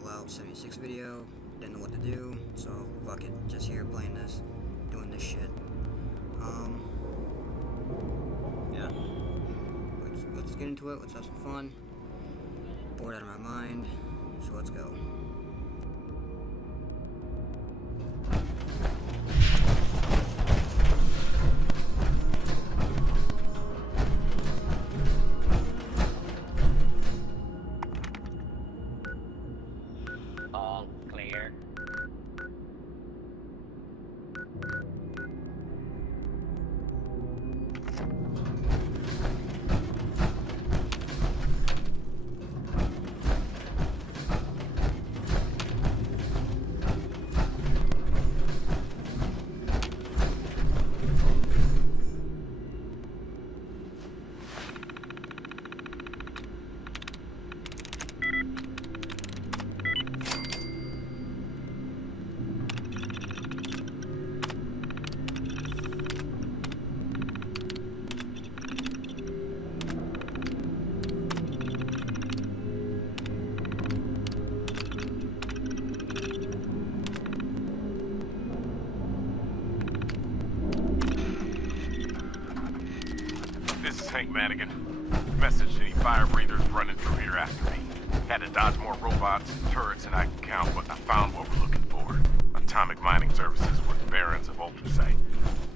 Fallout 76 video. Didn't know what to do, so fuck it. Just here playing this, doing this shit. Yeah. Let's get into it. Let's have some fun. Bored out of my mind, so let's go. All clear. This is Hank Madigan. Message to any fire breathers running through here after me. Had to dodge more robots and turrets than I can count, but I found what we're looking for. Atomic Mining Services with Barons of Ultrasite.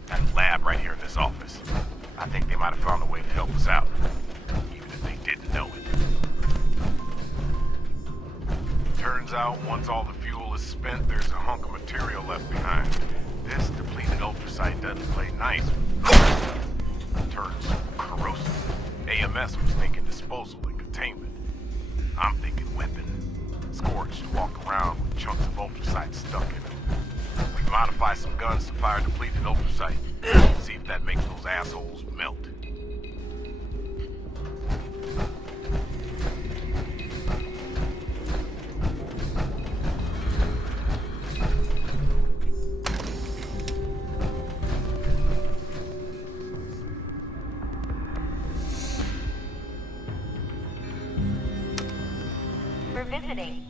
Got a lab right here in this office. I think they might have found a way to help us out, even if they didn't know it. Turns out, once all the fuel is spent, there's a hunk of material left behind. This depleted Ultrasite doesn't play nice. Turns corrosive. AMS was thinking disposal and containment. I'm thinking weapon. Scorched walk around with chunks of Ultrasite stuck in them. We modify some guns to fire depleted Ultrasite. See if that makes those assholes melt. We're visiting.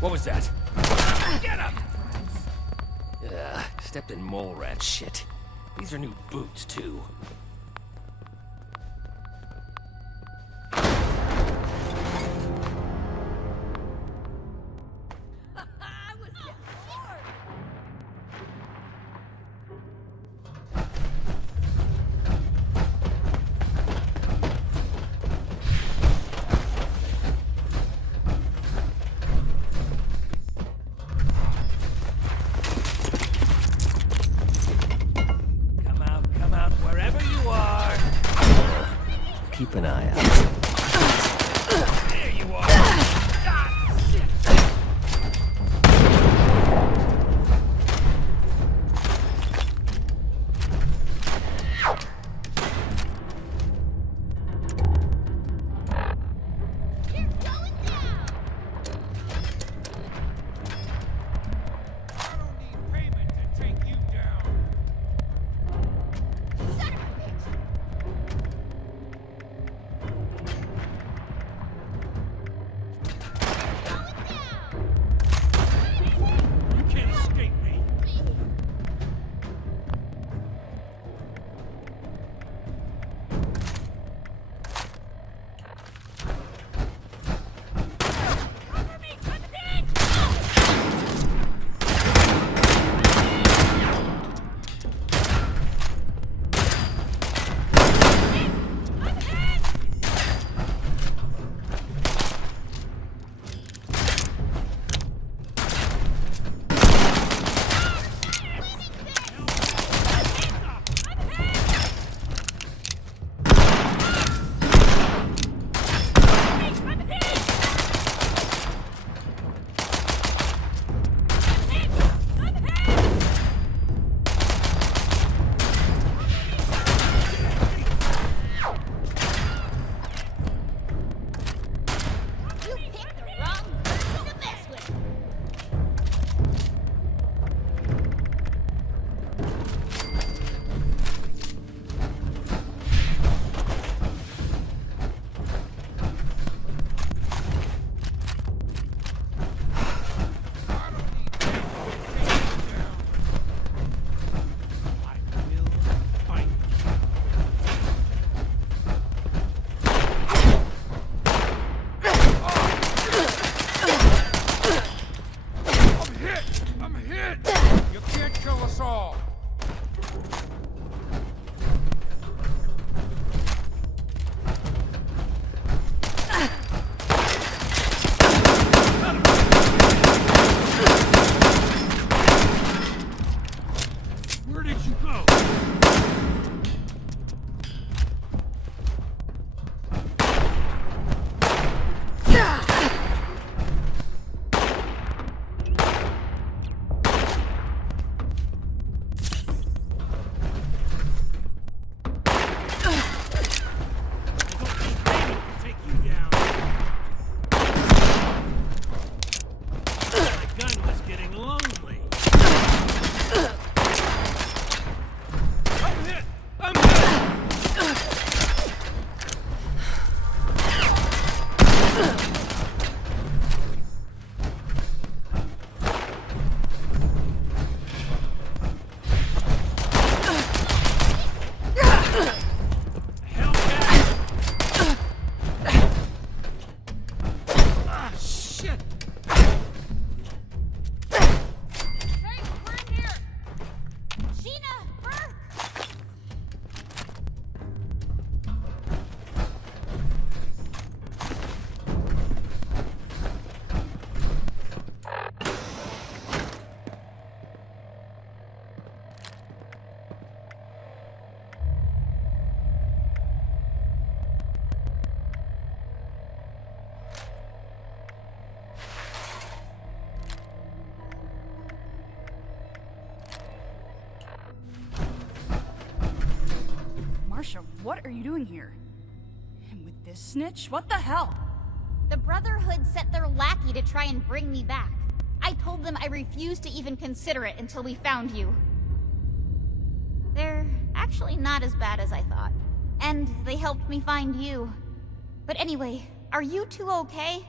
What was that? Get him! Stepped in mole rat shit. These are new boots, too. Come out, wherever you are. Keep an eye out. There you are. Ah, shit. Marsha, what are you doing here? And with this snitch? What the hell? The Brotherhood sent their lackey to try and bring me back. I told them I refused to even consider it until we found you. They're actually not as bad as I thought. And they helped me find you. But anyway, are you two okay?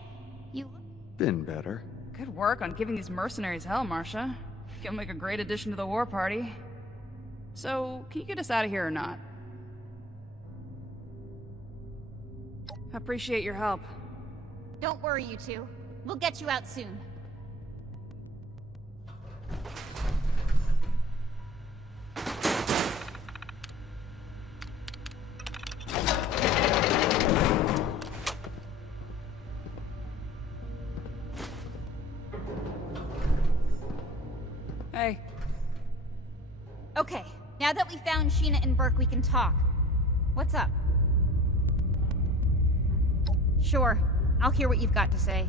You... Been better. Good work on giving these mercenaries hell, Marcia. You'll make a great addition to the war party. So, can you get us out of here or not? Appreciate your help. Don't worry, you two. We'll get you out soon. Hey. Okay, now that we found Sheena and Burke, we can talk. What's up? Sure, I'll hear what you've got to say.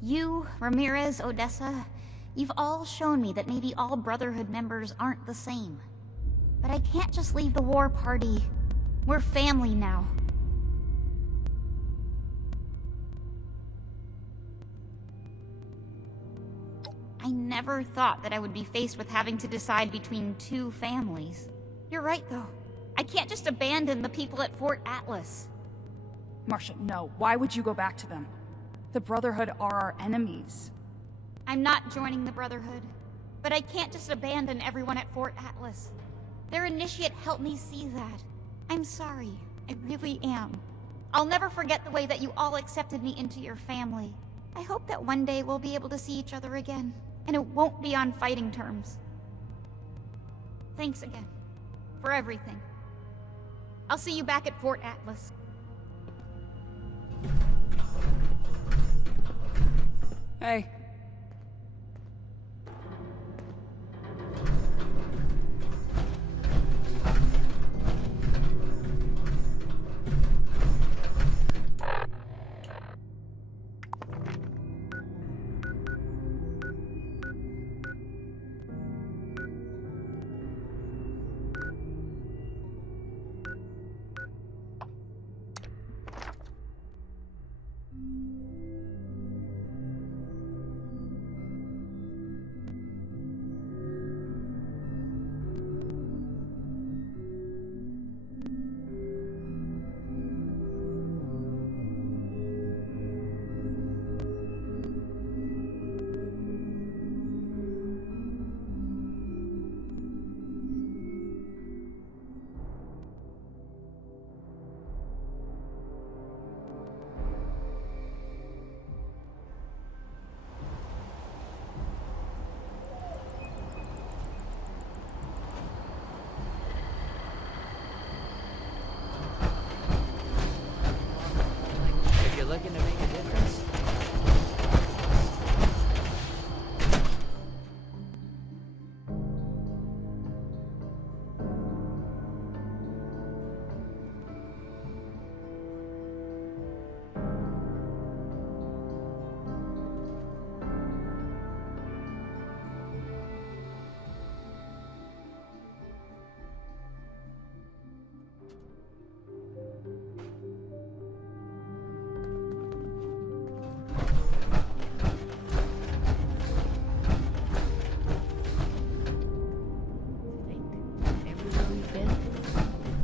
You, Ramirez, Odessa, you've all shown me that maybe all Brotherhood members aren't the same. But I can't just leave the war party. We're family now. I never thought that I would be faced with having to decide between two families. You're right, though. I can't just abandon the people at Fort Atlas. Marcia, no. Why would you go back to them? The Brotherhood are our enemies. I'm not joining the Brotherhood, but I can't just abandon everyone at Fort Atlas. Their initiate helped me see that. I'm sorry. I really am. I'll never forget the way that you all accepted me into your family. I hope that one day we'll be able to see each other again, and it won't be on fighting terms. Thanks again. For everything. I'll see you back at Fort Atlas. Hey. Looking to make a difference?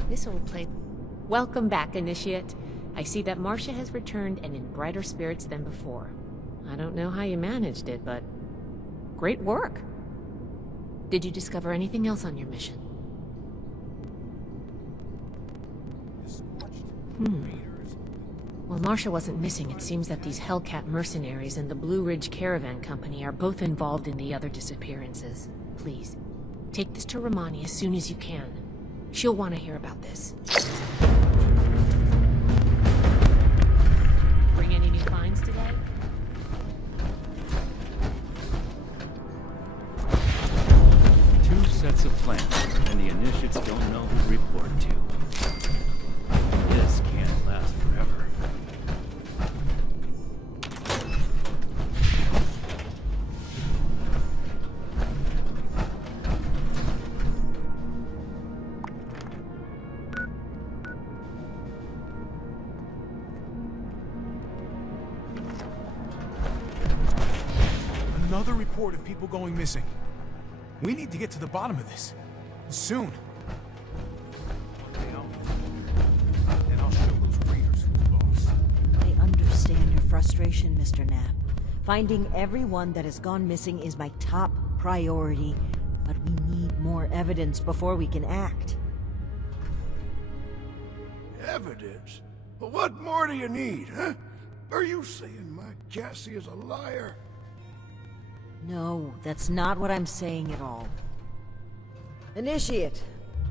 This old place. Welcome back, Initiate. I see that Marcia has returned and in brighter spirits than before. I don't know how you managed it, but great work. Did you discover anything else on your mission? Well, Marcia wasn't missing. It seems that these Hellcat mercenaries and the Blue Ridge Caravan Company are both involved in the other disappearances. Please, take this to Romani as soon as you can. She'll want to hear about this. Bring any new finds today? Two sets of plans, and the Initiates don't know who to report to. This can't last forever. Another report of people going missing. We need to get to the bottom of this. Soon. Then I'll show those raiders who frustration, Mr. Knapp. Finding everyone that has gone missing is my top priority, but we need more evidence before we can act. Evidence? Well, what more do you need, huh? Are you saying my Cassie is a liar? No, that's not what I'm saying at all. Initiate.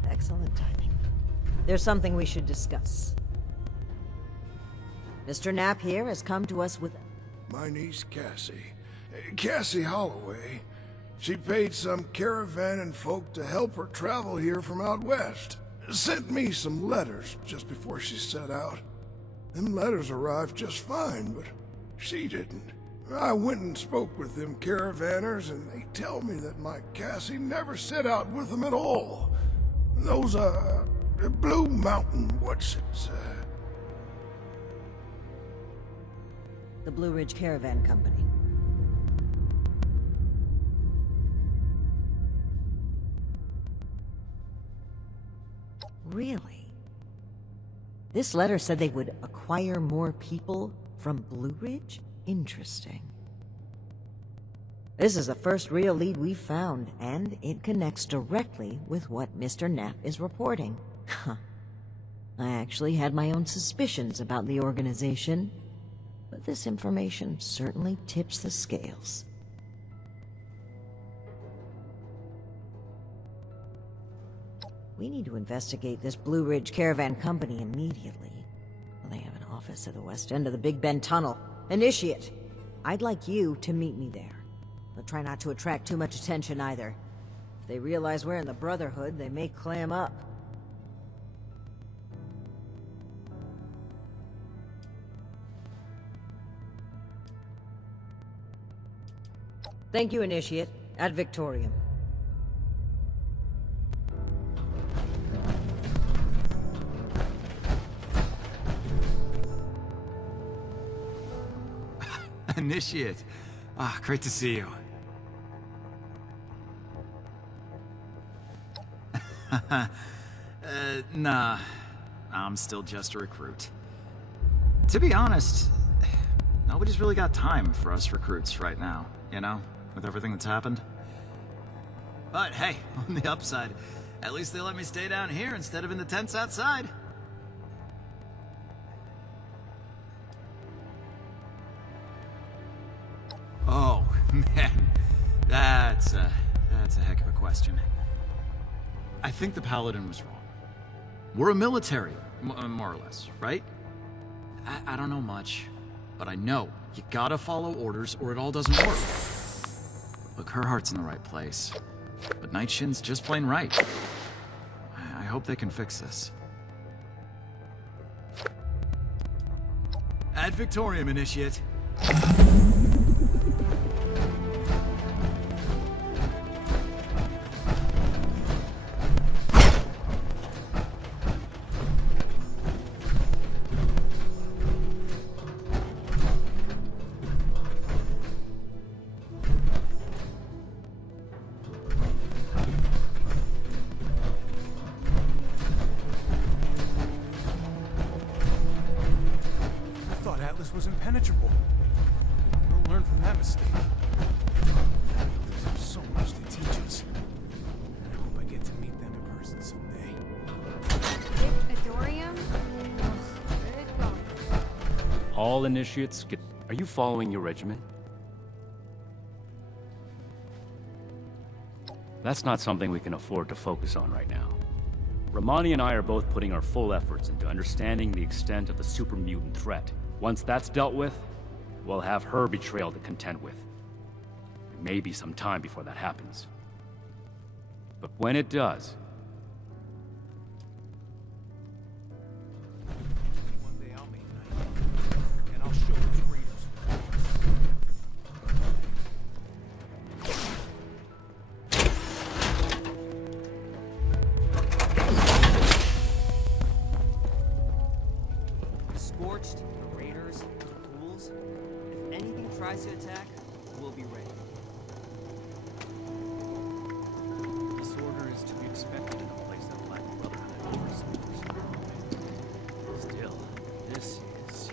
Excellent timing. There's something we should discuss. Mr. Knapp here has come to us with... My niece Cassie. Cassie Holloway. She paid some caravan and folk to help her travel here from out west. Sent me some letters just before she set out. Them letters arrived just fine, but she didn't. I went and spoke with them caravanners, and they tell me that my Cassie never set out with them at all. Those, Blue Mountain, the Blue Ridge Caravan Company. Really? This letter said they would acquire more people from Blue Ridge? Interesting. This is the first real lead we've found, and it connects directly with what Mr. Knapp is reporting. I actually had my own suspicions about the organization, but this information certainly tips the scales. We need to investigate this Blue Ridge Caravan Company immediately. Well, they have an office at the west end of the Big Bend Tunnel. Initiate! I'd like you to meet me there. But try not to attract too much attention either. If they realize we're in the Brotherhood, they may clam up. Thank you, Initiate. Ad Victoriam. Initiate. Ah, great to see you. Nah. I'm still just a recruit. To be honest, nobody's really got time for us recruits right now, you know, with everything that's happened. But hey, on the upside, at least they let me stay down here instead of in the tents outside. Oh, man. That's a heck of a question. I think the Paladin was wrong. We're a military, more or less, right? I don't know much, but I know you gotta follow orders or it all doesn't work. Look, her heart's in the right place, but Night Shin's just plain right. I hope they can fix this. Ad Victoriam, Initiate. Was impenetrable. We'll learn from that mistake. There's so much to teach us. I hope I get to meet them in person someday. Adorium? Good God. All initiates get... Are you following your regimen? That's not something we can afford to focus on right now. Romani and I are both putting our full efforts into understanding the extent of the super mutant threat. Once that's dealt with, we'll have her betrayal to contend with. It may be some time before that happens. But when it does... One day I'll make night, and I'll show those readers. Scorched, the Raiders, the Ghouls. If anything tries to attack, we'll be ready. Disorder is to be expected in a place that Black Brotherhood oversees. Still, this is...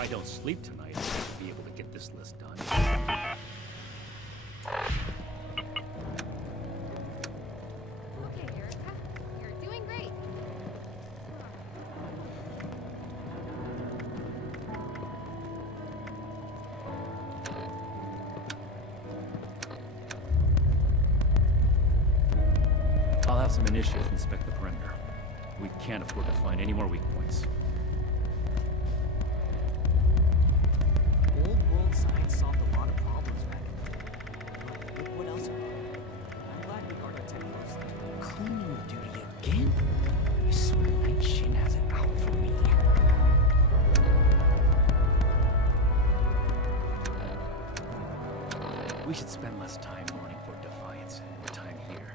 If I don't sleep tonight, I won't be able to get this list done. Okay, Erica. You're doing great. I'll have some initiates inspect the perimeter. We can't afford to find any more weak points. Old world science solved a lot of problems back in the day. Look what else it brought. I'm glad we guard our tech closely. Cleaning duty again? I swear Night Shin has it out for me. We should spend less time mourning for Defiance and more time here.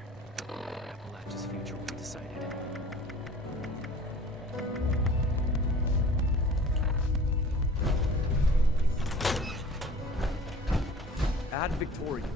Appalachia's future will be decided. Ad Victoriam.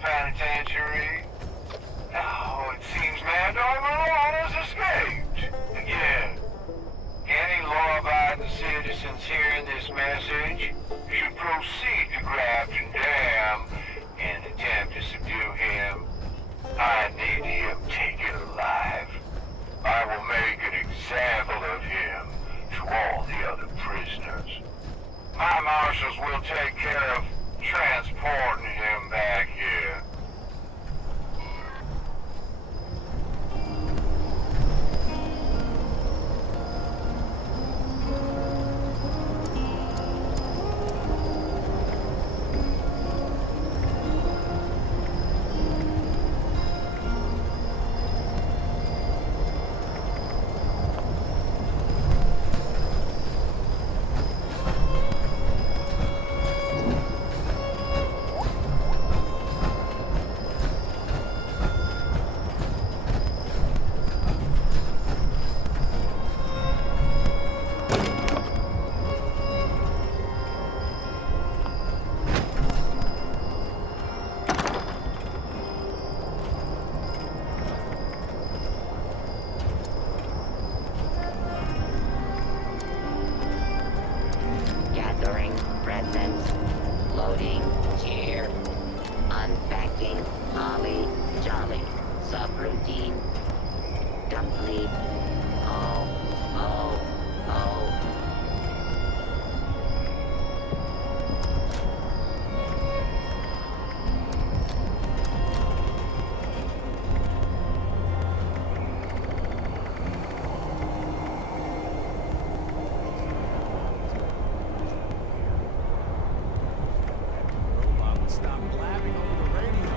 Penitentiary. Now, it seems Mad Dog Malone has escaped. Again, any law-abiding citizens hearing this message should proceed to Grafton Dam and attempt to subdue him. I need him taken alive. I will make an example of him to all the other prisoners. My marshals will take care of transporting him back here. Gathering presents, loading chair, unpacking, holly jolly, subroutine, complete, oh, oh, oh. Robot would stop blabbing over the radio.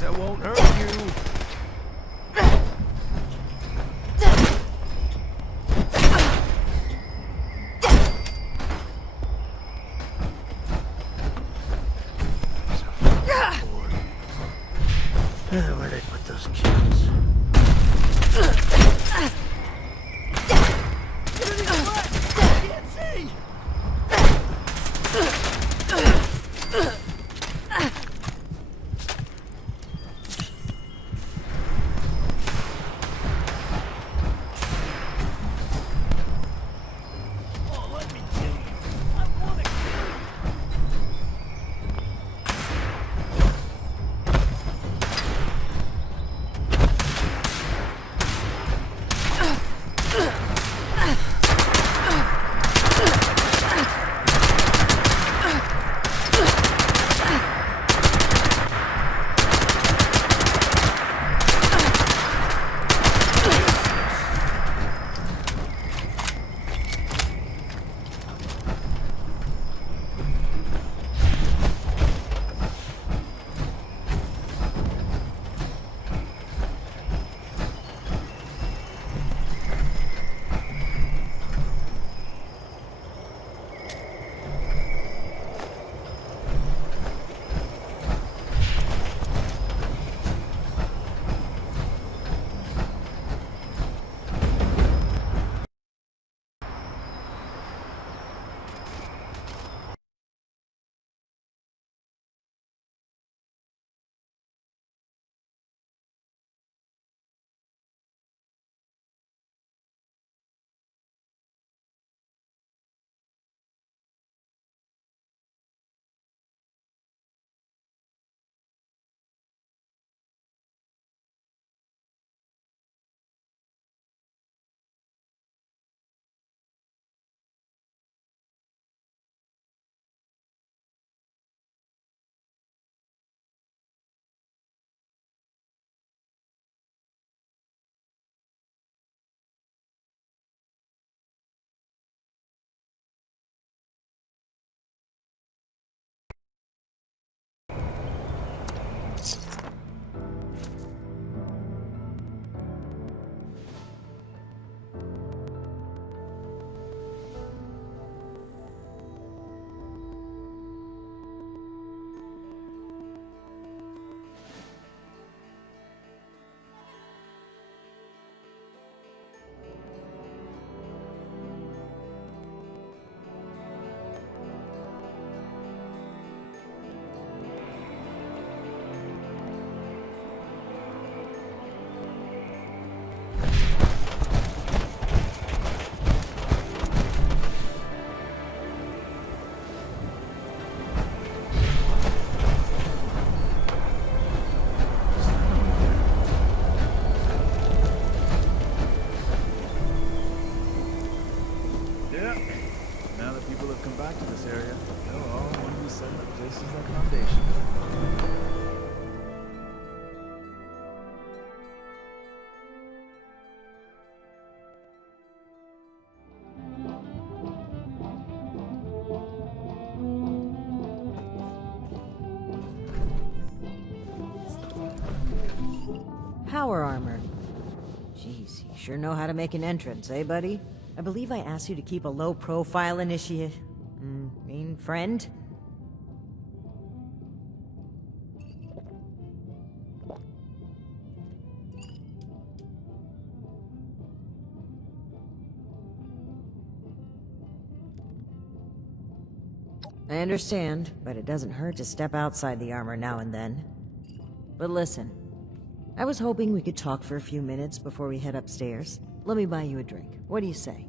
I won't hurt you. Where'd they put those kids? Power armor. Jeez, you sure know how to make an entrance, eh, buddy? I believe I asked you to keep a low profile, initiate... friend? I understand, but it doesn't hurt to step outside the armor now and then. But listen, I was hoping we could talk for a few minutes before we head upstairs. Let me buy you a drink. What do you say?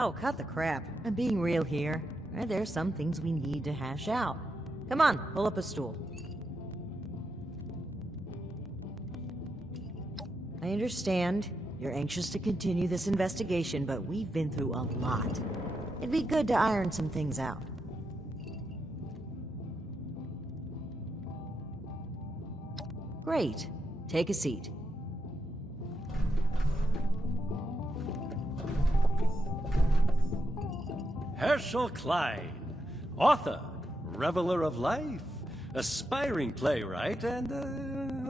Oh, cut the crap. I'm being real here. There's some things we need to hash out. Come on, pull up a stool. I understand you're anxious to continue this investigation, but we've been through a lot. It'd be good to iron some things out. Great. Take a seat. Herschel Klein, author, reveler of life, aspiring playwright, and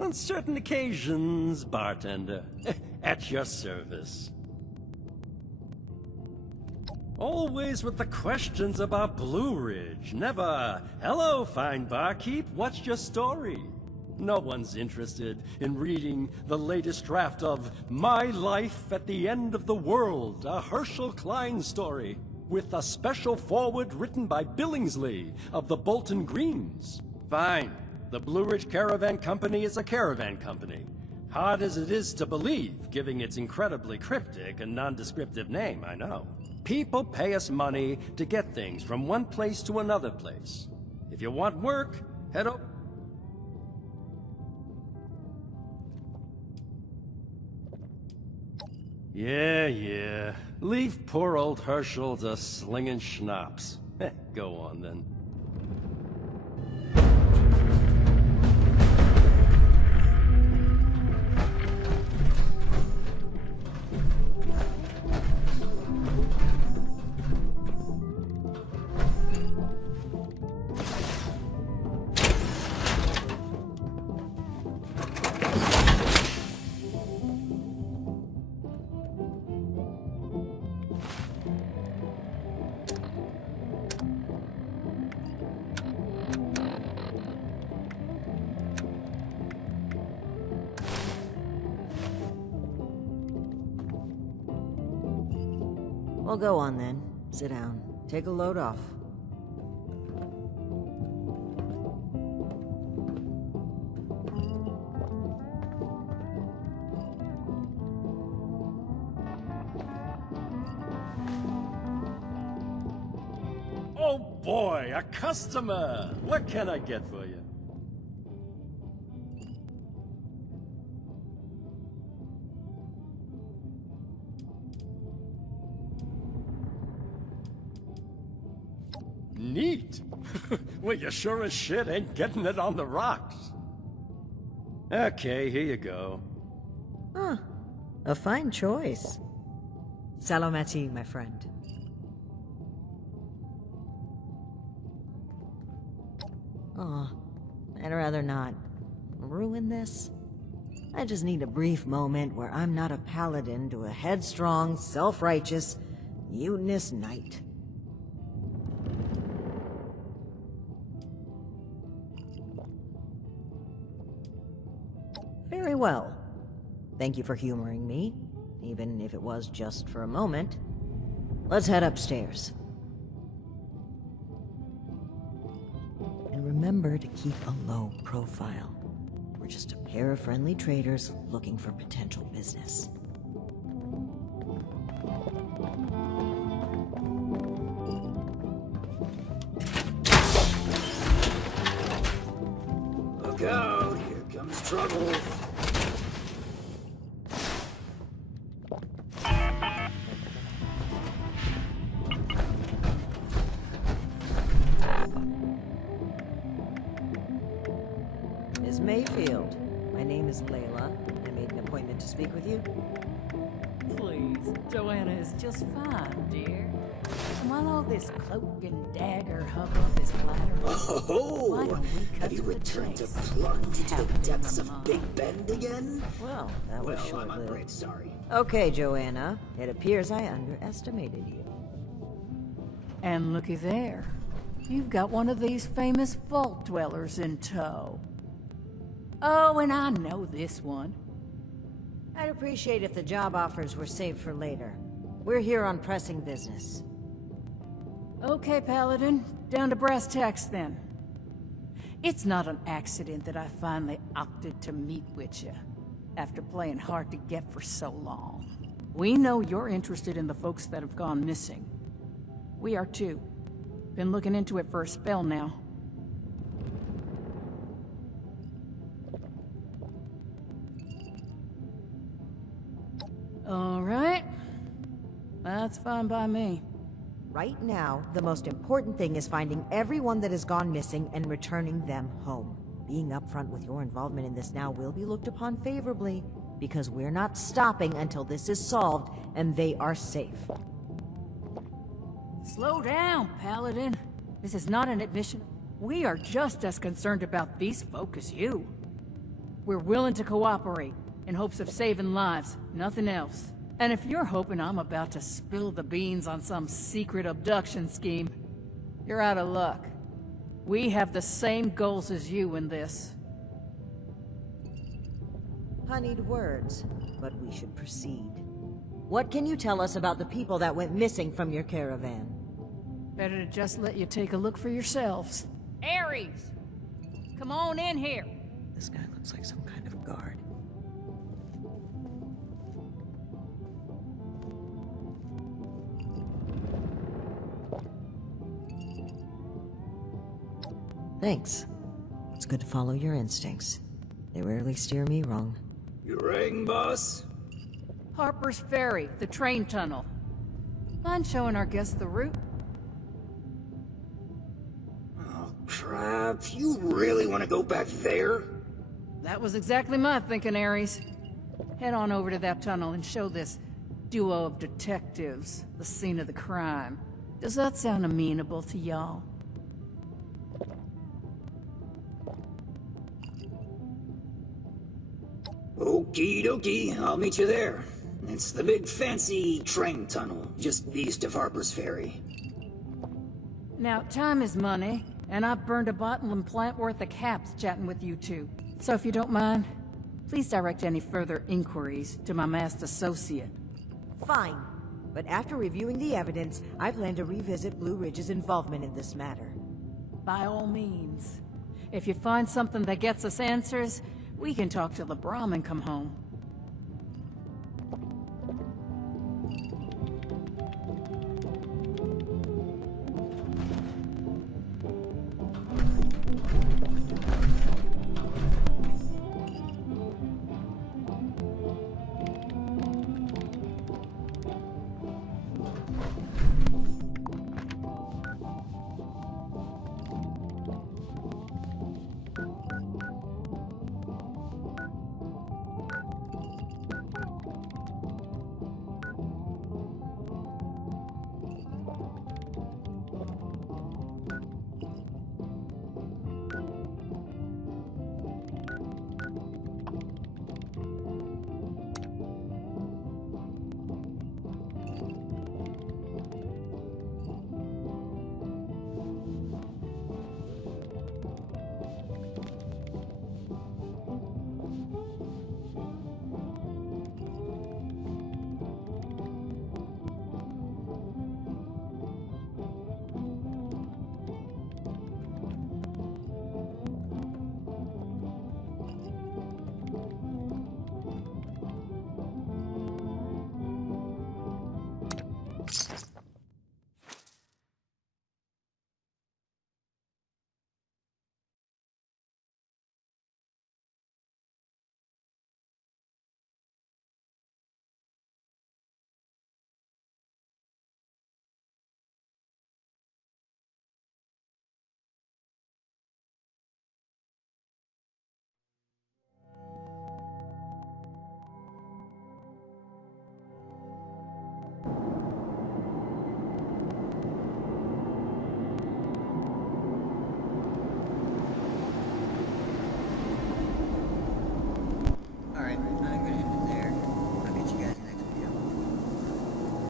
on certain occasions, bartender. At your service. Always with the questions about Blue Ridge. Never, hello, fine barkeep, what's your story? No one's interested in reading the latest draft of My Life at the End of the World, a Herschel Klein story, with a special foreword written by Billingsley of the Bolton Greens. Fine. The Blue Ridge Caravan Company is a caravan company. Hard as it is to believe, given its incredibly cryptic and nondescriptive name, I know. People pay us money to get things from one place to another place. If you want work, head over... Yeah. Leave poor old Herschel to slinging schnapps. Go on, then. Well, go on then. Sit down. Take a load off. Oh boy, a customer! What can I get for you? Neat! Well, you sure as shit ain't getting it on the rocks. Okay, here you go. Huh. A fine choice. Salomati, my friend. Aw, I'd rather not ruin this. I just need a brief moment where I'm not a paladin to a headstrong, self-righteous, mutinous knight. Very well. Thank you for humoring me, even if it was just for a moment. Let's head upstairs. And remember to keep a low profile. We're just a pair of friendly traders looking for potential business. Look out, here comes trouble. Miss Mayfield, my name is Layla. I made an appointment to speak with you. Please, Joanna is just fine, dear. And while all this cloak and dagger hubbub is flattering, why don't we cut have you to the returned to chase? plunge into the Happening depths on of mine. Big Bend again? Well, that was I'm short-lived. great sorry. Okay, Joanna. It appears I underestimated you. And looky there. You've got one of these famous vault dwellers in tow. Oh, and I know this one. I'd appreciate if the job offers were saved for later. We're here on pressing business. Okay, Paladin. Down to brass tacks then. It's not an accident that I finally opted to meet with you, after playing hard to get for so long. We know you're interested in the folks that have gone missing. We are too. Been looking into it for a spell now. All right. That's fine by me. Right now, the most important thing is finding everyone that has gone missing and returning them home. Being upfront with your involvement in this now will be looked upon favorably, because we're not stopping until this is solved and they are safe. Slow down, Paladin. This is not an admission. We are just as concerned about these folk as you. We're willing to cooperate, in hopes of saving lives, nothing else. And if you're hoping I'm about to spill the beans on some secret abduction scheme, you're out of luck. We have the same goals as you in this. Honeyed words, but we should proceed. What can you tell us about the people that went missing from your caravan? Better to just let you take a look for yourselves. Ares! Come on in here! This guy looks like some kind of guard. Thanks. It's good to follow your instincts. They rarely steer me wrong. You rang, boss? Harper's Ferry, the train tunnel. Mind showing our guests the route? Oh, crap. You really want to go back there? That was exactly my thinking, Ares. Head on over to that tunnel and show this duo of detectives the scene of the crime. Does that sound amenable to y'all? Okie dokie, I'll meet you there. It's the big fancy train tunnel, just east of Harper's Ferry. Now, time is money, and I've burned a bottle and plant worth of caps chatting with you two. So if you don't mind, please direct any further inquiries to my masked associate. Fine. But after reviewing the evidence, I plan to revisit Blue Ridge's involvement in this matter. By all means. If you find something that gets us answers, we can talk till the Brahmin come home.